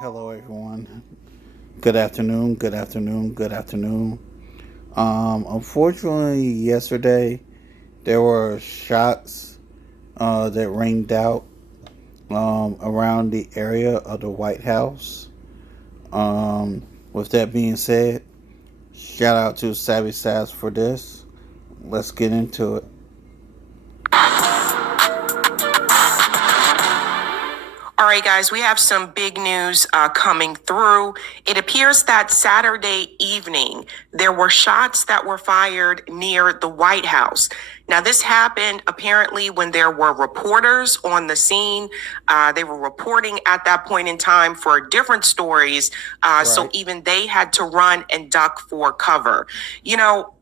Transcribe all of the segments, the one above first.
Hello, everyone. Good afternoon. Good afternoon. Good afternoon. Unfortunately, yesterday there were shots that rained out around the area of the White House. With that being said, shout out to Savvy Sass for this. Let's get into it. All right, guys, we have some big news coming through. It appears that Saturday evening, there were shots that were fired near the White House. Now, this happened apparently when there were reporters on the scene. They were reporting at that point in time for different stories. So even they had to run and duck for cover. You know,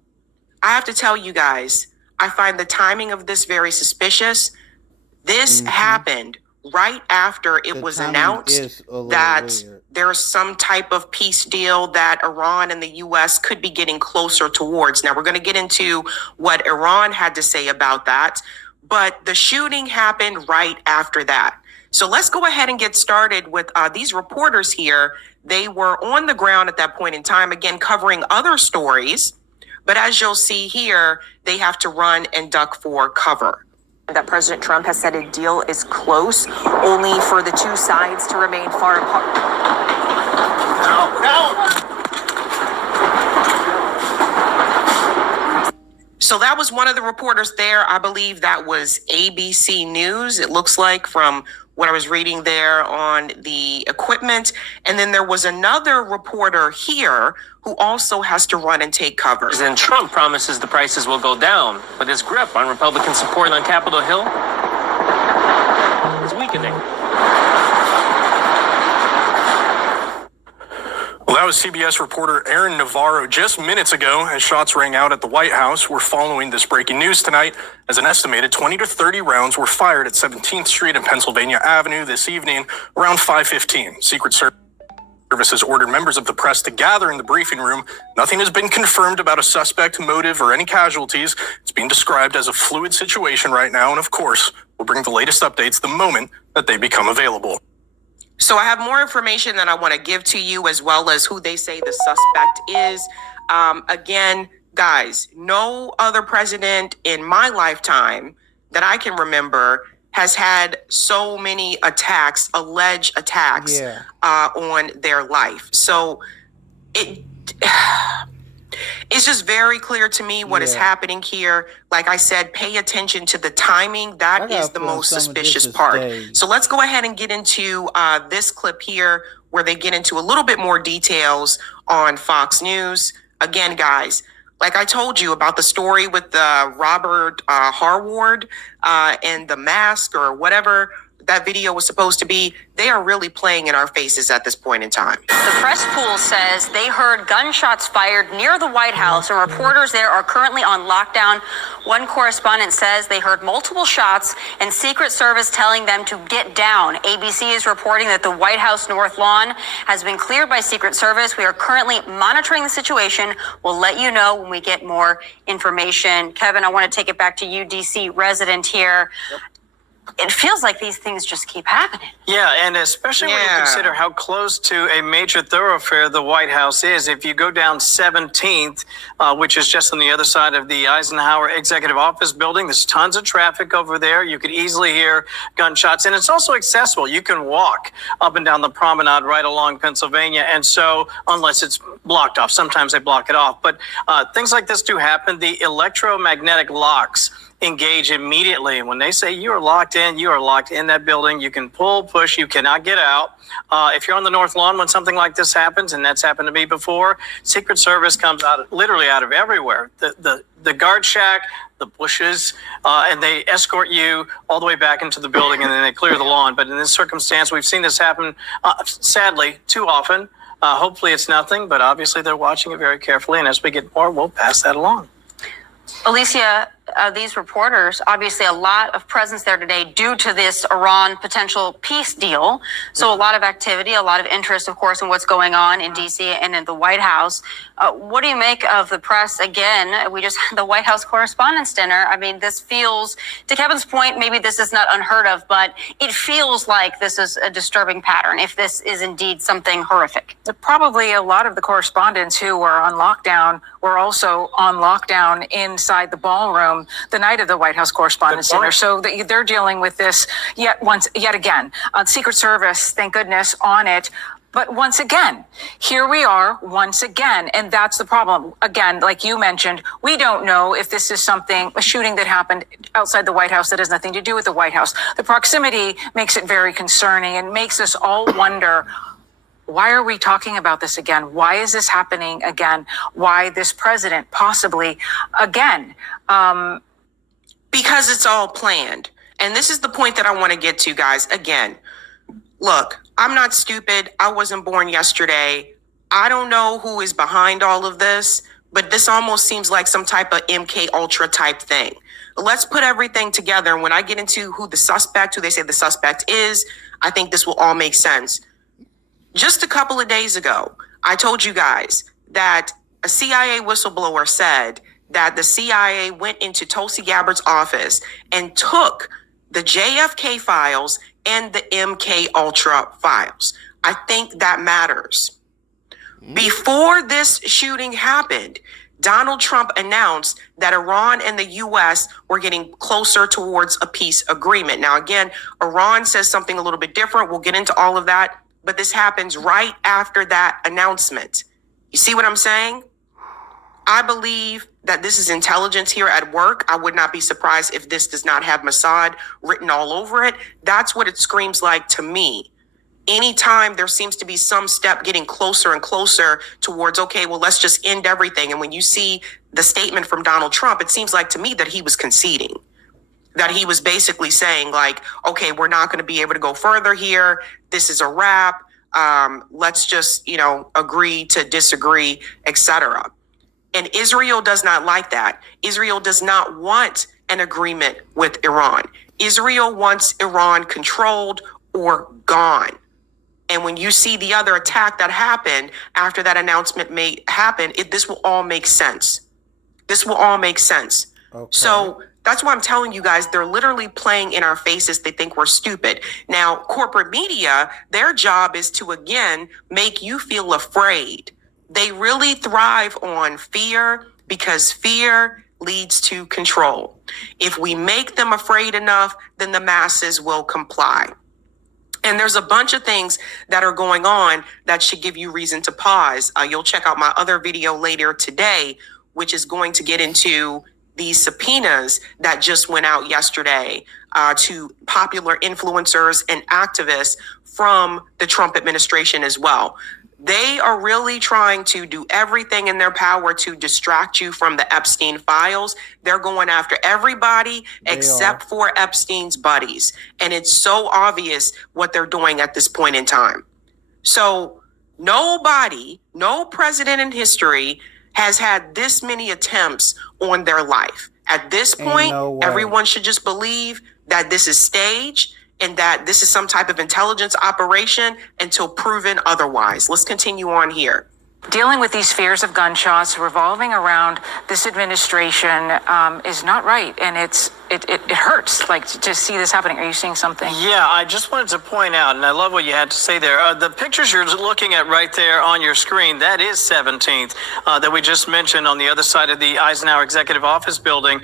I have to tell you guys, I find the timing of this very suspicious. This happened right after it was announced that there's some type of peace deal that Iran and the U.S. could be getting closer towards. Now, we're going to get into what Iran had to say about that, but the shooting happened right after that. So let's go ahead and get started with these reporters here. They were on the ground at that point in time, again, covering other stories. But as you'll see here, they have to run and duck for cover. That President Trump has said a deal is close, only for the two sides to remain far apart. So that was one of the reporters there. I believe that was ABC News. It looks like from what I was reading there on the equipment. And then there was another reporter here who also has to run and take cover. President Trump promises the prices will go down, but his grip on Republican support on Capitol Hill is weakening. Well, that was CBS reporter Aaron Navarro just minutes ago as shots rang out at the White House. We're following this breaking news tonight as an estimated 20 to 30 rounds were fired at 17th Street and Pennsylvania Avenue this evening around 5:15. Secret Service has ordered members of the press to gather in the briefing room. Nothing has been confirmed about a suspect, motive, or any casualties. It's being described as a fluid situation right now, and of course, we'll bring the latest updates the moment that they become available. So I have more information that I want to give to you, as well as who they say the suspect is. Again, guys, no other president in my lifetime that I can remember has had so many attacks, alleged attacks, on their life. So it's just very clear to me what is happening here. Like I said, pay attention to the timing. That is the most suspicious part. So let's go ahead and get into this clip here where they get into a little bit more details on Fox News. Again, guys, like I told you about the story with Robert Harward and the mask or whatever that video was supposed to be, they are really playing in our faces at this point in time. The press pool says they heard gunshots fired near the White House, and reporters there are currently on lockdown. One correspondent says they heard multiple shots and Secret Service telling them to get down. ABC is reporting that the White House North Lawn has been cleared by Secret Service. We are currently monitoring the situation. We'll let you know when we get more information. Kevin, I want to take it back to you, DC resident here. Yep. It feels like these things just keep happening. Yeah, and especially when you consider how close to a major thoroughfare the White House is. If you go down 17th, which is just on the other side of the Eisenhower Executive Office building, there's tons of traffic over there. You could easily hear gunshots, and it's also accessible. You can walk up and down the promenade right along Pennsylvania, and so unless it's blocked off, sometimes they block it off. But things like this do happen. The electromagnetic locks engage immediately. When they say you are locked in that building. You can pull, push, you cannot get out. If you're on the North Lawn when something like this happens, and that's happened to me before, Secret Service comes literally out of everywhere. The guard shack, the bushes, and they escort you all the way back into the building, and then they clear the lawn. But in this circumstance, we've seen this happen, sadly, too often. Hopefully it's nothing, but obviously they're watching it very carefully, and as we get more, we'll pass that along. Alicia, these reporters, obviously a lot of presence there today due to this Iran potential peace deal. So a lot of activity, a lot of interest, of course, in what's going on in D.C. and in the White House. What do you make of the press? Again, we just had the White House Correspondents' Dinner. I mean, this feels, to Kevin's point, maybe this is not unheard of, but it feels like this is a disturbing pattern if this is indeed something horrific. Probably a lot of the correspondents who were on lockdown were also on lockdown inside the ballroom the night of the White House Correspondents' Dinner. So they're dealing with this yet again. Secret Service, thank goodness, on it. But once again, here we are once again. And that's the problem. Again, like you mentioned, we don't know if this is a shooting that happened outside the White House that has nothing to do with the White House. The proximity makes it very concerning and makes us all wonder, why are we talking about this again? Why is this happening again? Why this president possibly again? Because it's all planned. And this is the point that I want to get to, guys. Again, look, I'm not stupid. I wasn't born yesterday. I don't know who is behind all of this, but this almost seems like some type of MK Ultra type thing. Let's put everything together. And when I get into who they say the suspect is, I think this will all make sense. Just a couple of days ago, I told you guys that a CIA whistleblower said that the CIA went into Tulsi Gabbard's office and took the JFK files and the MK Ultra files. I think that matters. Before this shooting happened, Donald Trump announced that Iran and the U.S. were getting closer towards a peace agreement. Now, again, Iran says something a little bit different. We'll get into all of that, but this happens right after that announcement. You see what I'm saying? I believe that this is intelligence here at work. I would not be surprised if this does not have Mossad written all over it. That's what it screams like to me. Anytime there seems to be some step getting closer and closer towards, okay, well, let's just end everything. And when you see the statement from Donald Trump, it seems like to me that he was conceding, that he was basically saying like, okay, we're not going to be able to go further here. This is a wrap. Let's just, agree to disagree, etc. And Israel does not like that. Israel does not want an agreement with Iran. Israel wants Iran controlled or gone. And when you see the other attack that happened after that announcement may happen, this will all make sense. This will all make sense. Okay. So that's why I'm telling you guys, they're literally playing in our faces. They think we're stupid. Now, corporate media, their job is to, again, make you feel afraid. They really thrive on fear because fear leads to control. If we make them afraid enough, then the masses will comply. And there's a bunch of things that are going on that should give you reason to pause. You'll check out my other video later today, which is going to get into these subpoenas that just went out yesterday to popular influencers and activists from the Trump administration as well. They are really trying to do everything in their power to distract you from the Epstein files. They're going after everybody except for Epstein's buddies. And it's so obvious what they're doing at this point in time. So nobody, no president in history has had this many attempts on their life. At this point, everyone should just believe that this is staged and that this is some type of intelligence operation until proven otherwise. Let's continue on here. Dealing with these fears of gunshots revolving around this administration is not right. And it hurts, like, to see this happening. Are you seeing something? Yeah, I just wanted to point out, and I love what you had to say there. The pictures you're looking at right there on your screen, that is 17th that we just mentioned on the other side of the Eisenhower Executive Office building.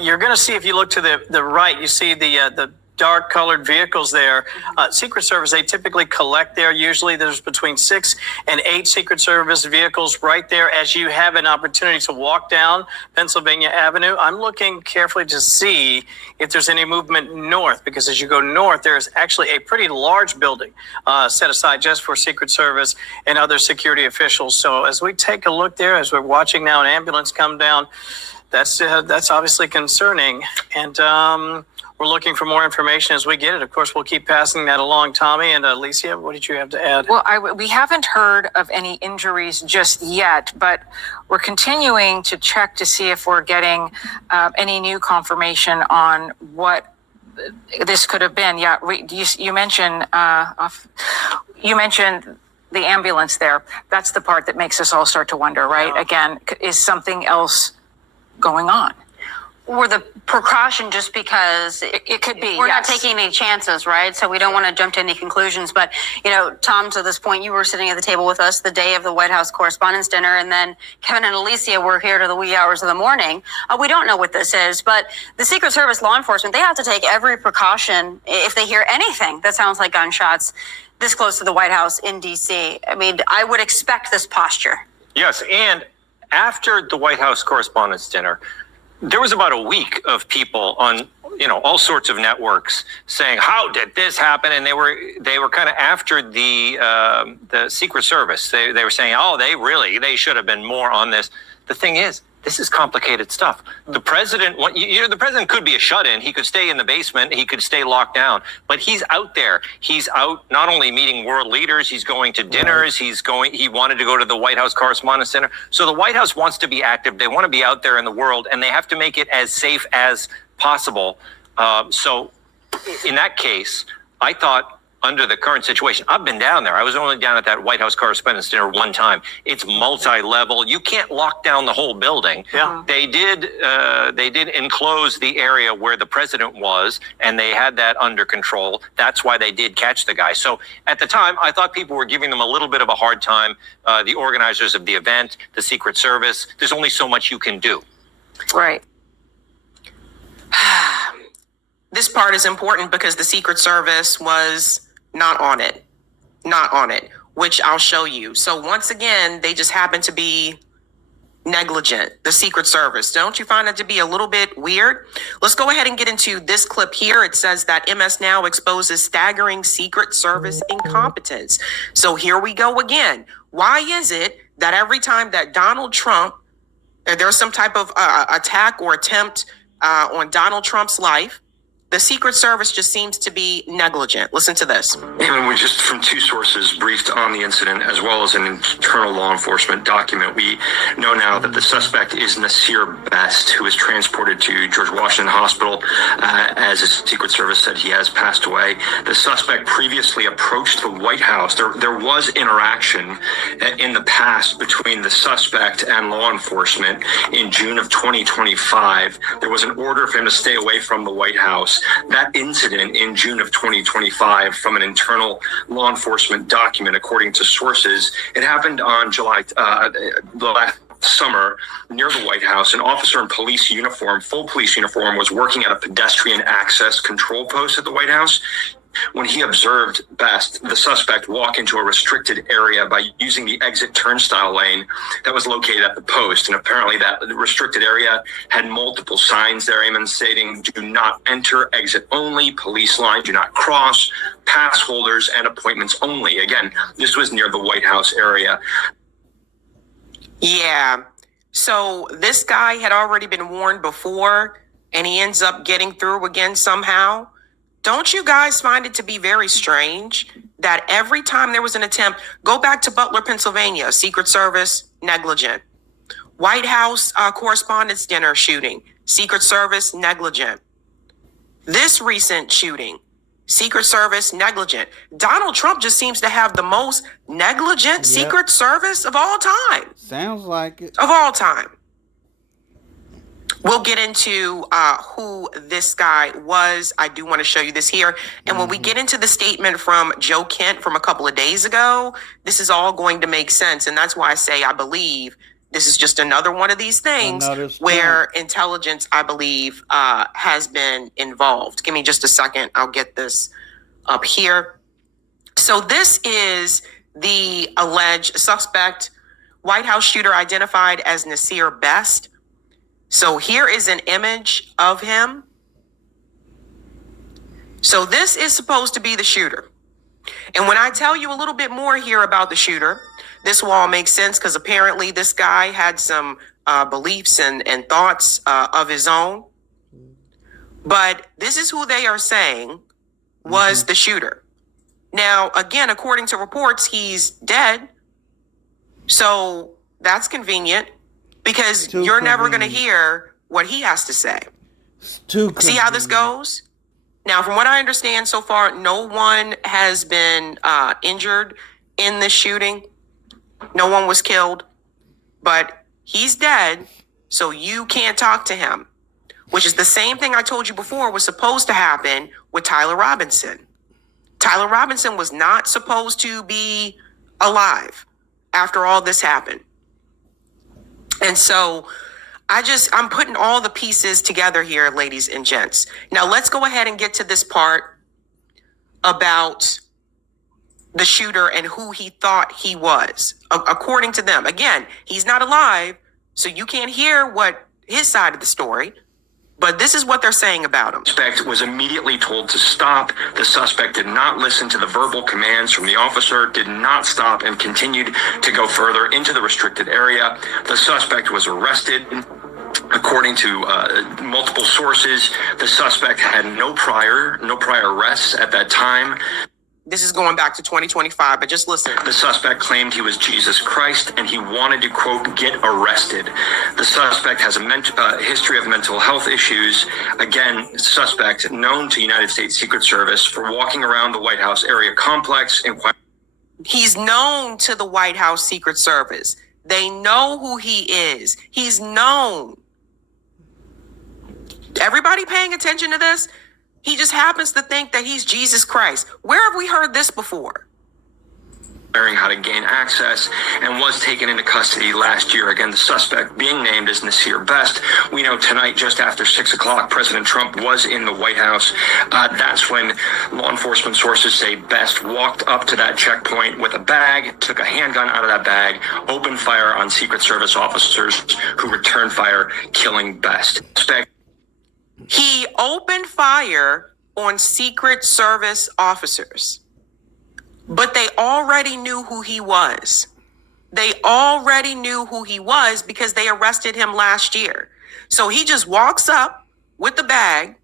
You're going to see, if you look to the right, you see the dark colored vehicles there. Secret Service, they typically collect there. Usually there's between 6 and 8 Secret Service vehicles right there as you have an opportunity to walk down Pennsylvania Avenue. I'm looking carefully to see if there's any movement north, because as you go north, there's actually a pretty large building set aside just for Secret Service and other security officials. So as we take a look there, as we're watching now an ambulance come down, that's obviously concerning. And we're looking for more information as we get it. Of course, we'll keep passing that along. Tommy and Alicia, what did you have to add? Well, we haven't heard of any injuries just yet, but we're continuing to check to see if we're getting any new confirmation on what this could have been. Yeah, you mentioned the ambulance there. That's the part that makes us all start to wonder, right? Yeah. Again, is something else going on? Or the precaution just because It could be. we're yes. not taking any chances, right? So we don't want to jump to any conclusions. But, Tom, to this point, you were sitting at the table with us the day of the White House Correspondents' Dinner, and then Kevin and Alicia were here to the wee hours of the morning. We don't know what this is, but the Secret Service, law enforcement, they have to take every precaution if they hear anything that sounds like gunshots this close to the White House in D.C. I mean, I would expect this posture. Yes, and after the White House Correspondents' Dinner, there was about a week of people on, all sorts of networks saying, "How did this happen?" And they were kind of after the Secret Service. They were saying, "Oh, they should have been more on this." The thing is, this is complicated stuff. The president, the president could be a shut-in. He could stay in the basement. He could stay locked down. But he's out there. He's out not only meeting world leaders, he's going to dinners. He wanted to go to the White House Correspondents' Dinner. So the White House wants to be active. They want to be out there in the world, and they have to make it as safe as possible. So in that case, I thought, under the current situation, I've been down there. I was only down at that White House Correspondents' Dinner one time. It's multi-level. You can't lock down the whole building. Yeah. They did enclose the area where the president was, and they had that under control. That's why they did catch the guy. So at the time, I thought people were giving them a little bit of a hard time. The organizers of the event, the Secret Service, there's only so much you can do. Right. This part is important because the Secret Service was not on it, which I'll show you. So once again, they just happen to be negligent, the Secret Service. Don't you find it to be a little bit weird? Let's go ahead and get into this clip here. It says that MS Now exposes staggering Secret Service incompetence. So here we go again. Why is it that every time that Donald Trump, there's some type of attack or attempt on Donald Trump's life, the Secret Service just seems to be negligent? Listen to this. And we just, from two sources, briefed on the incident as well as an internal law enforcement document. We know now that the suspect is Nasir Best, who was transported to George Washington Hospital. As the Secret Service said, he has passed away. The suspect previously approached the White House. There was interaction in the past between the suspect and law enforcement in June of 2025. There was an order for him to stay away from the White House. That incident in June of 2025, from an internal law enforcement document, according to sources, it happened on the last summer near the White House. An officer in police uniform, full police uniform, was working at a pedestrian access control post at the White House when he observed Best, the suspect, walk into a restricted area by using the exit turnstile lane that was located at the post. And apparently that restricted area had multiple signs there, Eamon, stating, "Do not enter, exit only, police line, do not cross, pass holders and appointments only." Again, this was near the White House area. Yeah. So this guy had already been warned before, and he ends up getting through again somehow. Don't you guys find it to be very strange that every time there was an attempt, go back to Butler, Pennsylvania, Secret Service, negligent. White House Correspondents' Dinner shooting, Secret Service, negligent. This recent shooting, Secret Service, negligent. Donald Trump just seems to have the most negligent Secret Service of all time. Sounds like it. Of all time. We'll get into who this guy was. I do want to show you this here. And when we get into the statement from Joe Kent from a couple of days ago, this is all going to make sense. And that's why I say I believe this is just another one of these things where intelligence, I believe, has been involved. Give me just a second. I'll get this up here. So this is the alleged suspect, White House shooter identified as Nasir Best. So here is an image of him. So this is supposed to be the shooter. And when I tell you a little bit more here about the shooter, this will all make sense because apparently this guy had some beliefs and thoughts of his own. But this is who they are saying was the shooter. Now, again, according to reports, he's dead. So that's convenient because you're never going to hear what he has to say. See how this goes? Now, from what I understand so far, no one has been injured in this shooting. No one was killed, but he's dead. So you can't talk to him, which is the same thing I told you before was supposed to happen with Tyler Robinson. Tyler Robinson was not supposed to be alive after all this happened. And so I'm putting all the pieces together here, ladies and gents. Now let's go ahead and get to this part about the shooter and who he thought he was. According to them, again, he's not alive, so you can't hear what his side of the story, but this is what they're saying about him. The suspect was immediately told to stop. The suspect did not listen to the verbal commands from the officer, did not stop, and continued to go further into the restricted area. The suspect was arrested. According to multiple sources, the suspect had no prior arrests at that time. This is going back to 2025, but just listen. The suspect claimed he was Jesus Christ and he wanted to, quote, get arrested. The suspect has a history of mental health issues. Again, suspect known to United States Secret Service for walking around the White House area complex. He's known to the White House Secret Service. They know who he is. He's known. Everybody paying attention to this? He just happens to think that he's Jesus Christ. Where have we heard this before? How to gain access and was taken into custody last year. Again, the suspect being named as Nasir Best. We know tonight, just after 6 o'clock, President Trump was in the White House. That's when law enforcement sources say Best walked up to that checkpoint with a bag, took a handgun out of that bag, opened fire on Secret Service officers who returned fire, killing Best. He opened fire on Secret Service officers. But they already knew who he was. They already knew who he was because they arrested him last year. So he just walks up with the bag.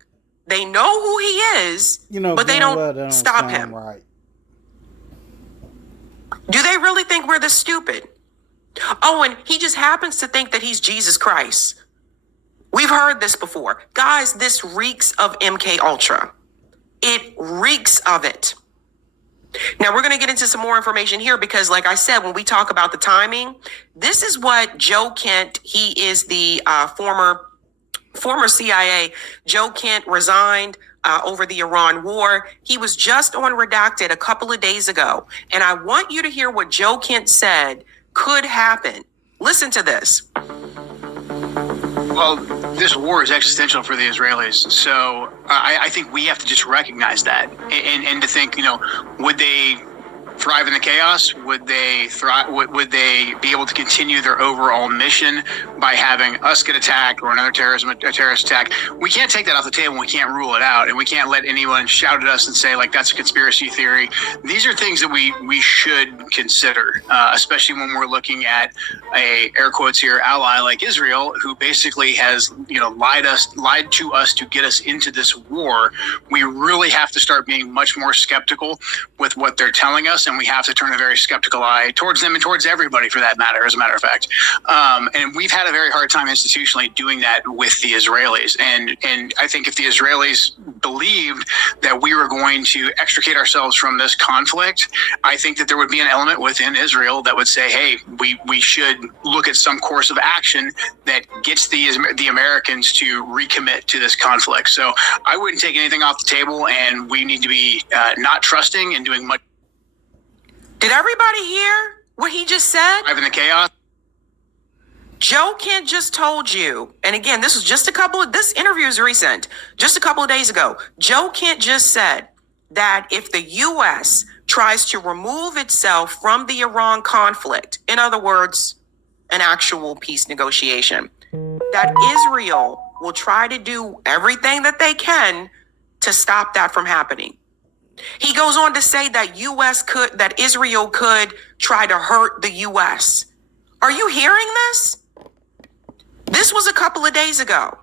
They know who he is, but they don't stop him. Right. Do they really think we're this stupid? Oh, and he just happens to think that he's Jesus Christ. We've heard this before. Guys, this reeks of MK Ultra. It reeks of it. Now, we're going to get into some more information here because, like I said, when we talk about the timing, this is what Joe Kent, he is the former CIA. Joe Kent resigned over the Iran war. He was just on Redacted a couple of days ago. And I want you to hear what Joe Kent said could happen. Listen to this. Well, this war is existential for the Israelis. So I think we have to just recognize that and to think, would they thrive in the chaos? Would they thrive? Would they be able to continue their overall mission by having us get attacked or another terrorist attack? We can't take that off the table. We can't rule it out, and we can't let anyone shout at us and say like that's a conspiracy theory. These are things that we should consider, especially when we're looking at a air quotes here ally like Israel, who basically has lied to us to get us into this war. We really have to start being much more skeptical with what they're telling us. And we have to turn a very skeptical eye towards them and towards everybody for that matter, as a matter of fact. And we've had a very hard time institutionally doing that with the Israelis. And I think if the Israelis believed that we were going to extricate ourselves from this conflict, I think that there would be an element within Israel that would say, hey, we should look at some course of action that gets the Americans to recommit to this conflict. So I wouldn't take anything off the table, and we need to be not trusting and doing much. Did everybody hear what he just said? In the chaos. Joe Kent just told you, and again, this was just this interview is recent, just a couple of days ago. Joe Kent just said that if the U.S. tries to remove itself from the Iran conflict, in other words, an actual peace negotiation, that Israel will try to do everything that they can to stop that from happening. He goes on to say that Israel could try to hurt the U.S. Are you hearing this? This was a couple of days ago.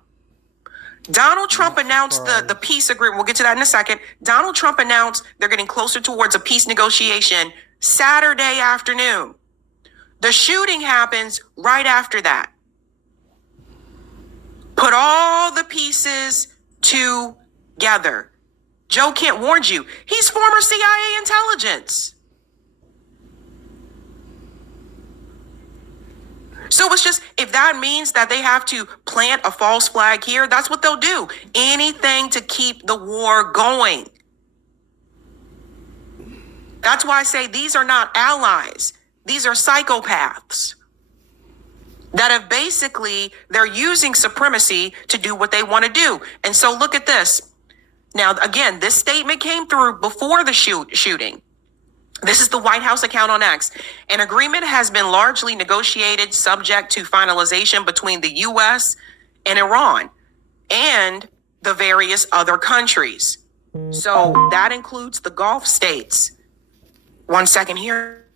Donald Trump announced the peace agreement. We'll get to that in a second. Donald Trump announced they're getting closer towards a peace negotiation Saturday afternoon. The shooting happens right after that. Put all the pieces together. Joe Kent warned you. He's former CIA intelligence. So it's just, if that means that they have to plant a false flag here, that's what they'll do. Anything to keep the war going. That's why I say these are not allies. These are psychopaths that have basically, they're using supremacy to do what they want to do. And so look at this. Now, again, this statement came through before the shooting. This is the White House account on X. An agreement has been largely negotiated subject to finalization between the U.S. and Iran and the various other countries. So that includes the Gulf states. One second here.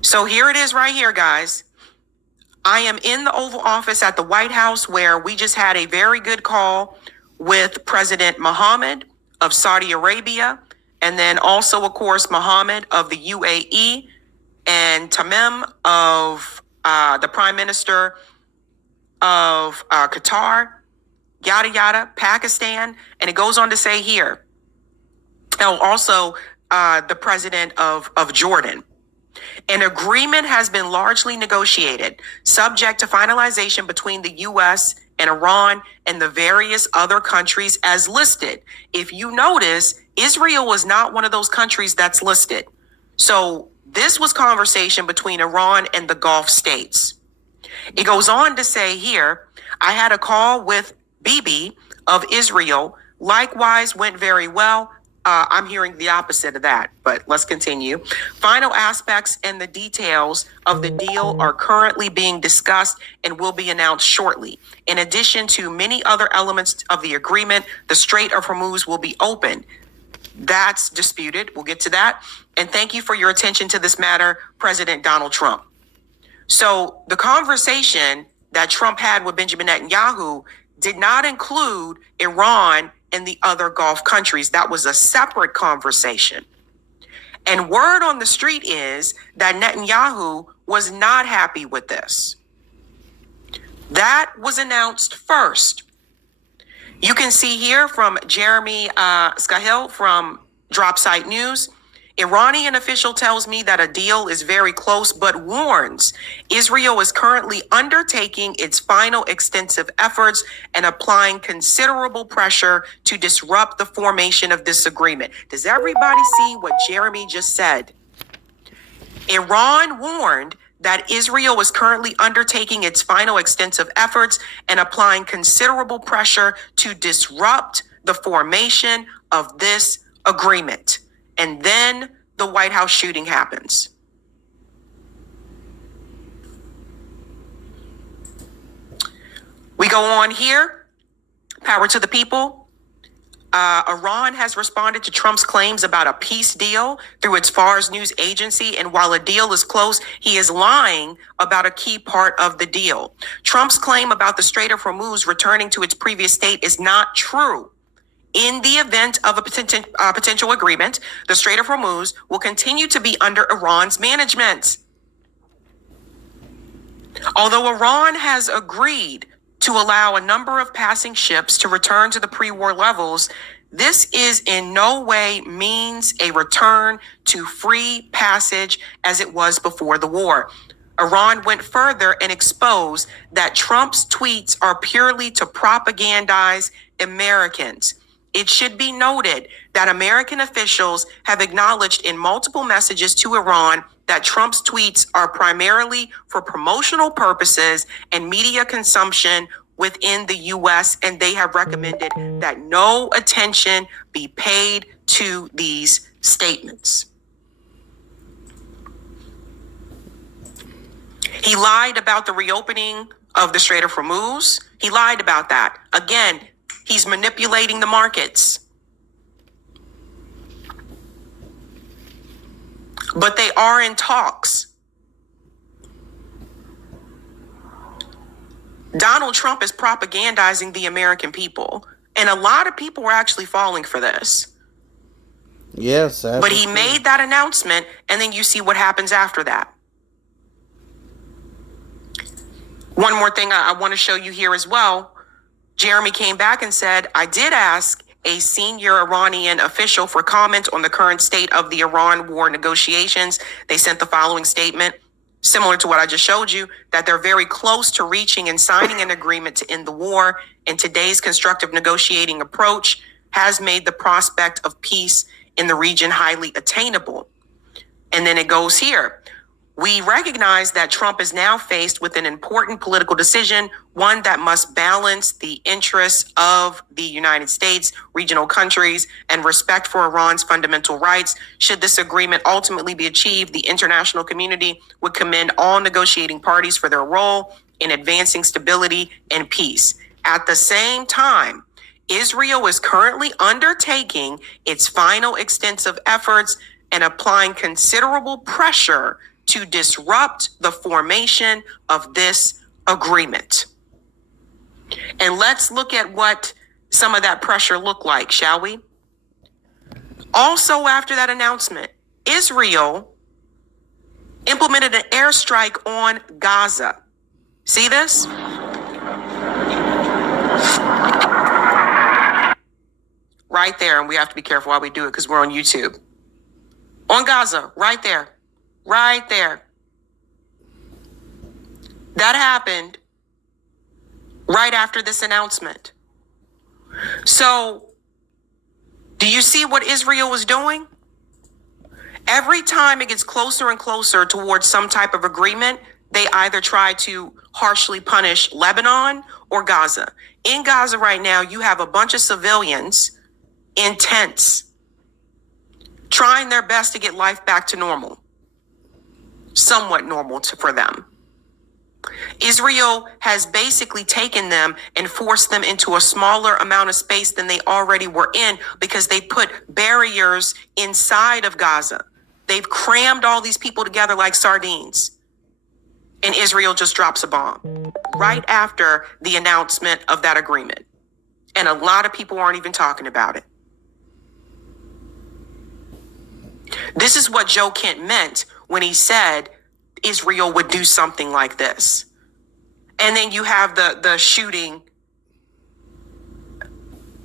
So here it is right here, guys. I am in the Oval Office at the White House where we just had a very good call with President Mohammed of Saudi Arabia. And then also, of course, Mohammed of the UAE and Tamim of the Prime Minister of Qatar, yada, yada, Pakistan. And it goes on to say here, also the President of Jordan. An agreement has been largely negotiated, subject to finalization between the U.S. and Iran and the various other countries as listed. If you notice, Israel was not one of those countries that's listed. So this was conversation between Iran and the Gulf states. It goes on to say here, I had a call with Bibi of Israel, likewise went very well. I'm hearing the opposite of that, but let's continue. Final aspects and the details of the deal are currently being discussed and will be announced shortly. In addition to many other elements of the agreement, the Strait of Hormuz will be open. That's disputed. We'll get to that. And thank you for your attention to this matter, President Donald Trump. So the conversation that Trump had with Benjamin Netanyahu did not include Iran and the other Gulf countries. That was a separate conversation. And word on the street is that Netanyahu was not happy with this. That was announced first. You can see here from Jeremy Scahill from Dropsite News, Iranian official tells me that a deal is very close, but warns Israel is currently undertaking its final extensive efforts and applying considerable pressure to disrupt the formation of this agreement. Does everybody see what Jeremy just said? Iran warned that Israel is currently undertaking its final extensive efforts and applying considerable pressure to disrupt the formation of this agreement. And then the White House shooting happens. We go on here. Power to the people. Iran has responded to Trump's claims about a peace deal through its Fars news agency. And while a deal is close, he is lying about a key part of the deal. Trump's claim about the Strait of Hormuz returning to its previous state is not true. In the event of a potential agreement, the Strait of Hormuz will continue to be under Iran's management. Although Iran has agreed to allow a number of passing ships to return to the pre-war levels, this is in no way means a return to free passage as it was before the war. Iran went further and exposed that Trump's tweets are purely to propagandize Americans. It should be noted that American officials have acknowledged in multiple messages to Iran that Trump's tweets are primarily for promotional purposes and media consumption within the U.S., and they have recommended that no attention be paid to these statements. He lied about the reopening of the Strait of Hormuz. He lied about that. Again, he's manipulating the markets. But they are in talks. Donald Trump is propagandizing the American people. And a lot of people were actually falling for this. Yes. But he made that announcement, and then you see what happens after that. One more thing I want to show you here as well. Jeremy came back and said, I did ask a senior Iranian official for comment on the current state of the Iran war negotiations. They sent the following statement, similar to what I just showed you, that they're very close to reaching and signing an agreement to end the war. And today's constructive negotiating approach has made the prospect of peace in the region highly attainable. And then it goes here. We recognize that Trump is now faced with an important political decision, one that must balance the interests of the United States, regional countries, and respect for Iran's fundamental rights. Should this agreement ultimately be achieved, the international community would commend all negotiating parties for their role in advancing stability and peace. At the same time, Israel is currently undertaking its final extensive efforts and applying considerable pressure to disrupt the formation of this agreement. And let's look at what some of that pressure looked like, shall we? Also, after that announcement, Israel implemented an airstrike on Gaza. See this? Right there, and we have to be careful while we do it because we're on YouTube. On Gaza, right there. Right there. That happened right after this announcement. So, do you see what Israel was doing? Every time it gets closer and closer towards some type of agreement, they either try to harshly punish Lebanon or Gaza. In Gaza right now, you have a bunch of civilians in tents trying their best to get life back to normal. Somewhat normal for them. Israel has basically taken them and forced them into a smaller amount of space than they already were in because they put barriers inside of Gaza. They've crammed all these people together like sardines. And Israel just drops a bomb right after the announcement of that agreement. And a lot of people aren't even talking about it. This is what Joe Kent meant when he said Israel would do something like this. And then you have the shooting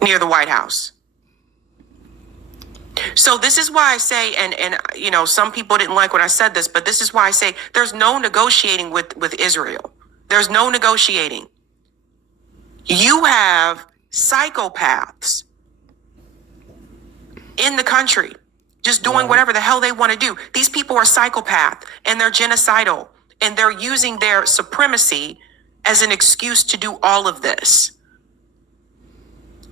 near the White House. So this is why I say, and you know, some people didn't like when I said this, but this is why I say there's no negotiating with Israel. There's no negotiating. You have psychopaths in the country just doing whatever the hell they want to do. These people are psychopath and they're genocidal and they're using their supremacy as an excuse to do all of this.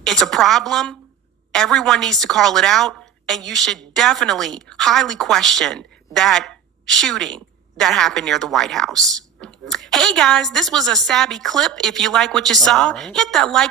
It's a problem. Everyone needs to call it out, and you should definitely highly question that shooting that happened near the White House. Hey guys, this was a Sabby clip. If you like what you saw, hit that like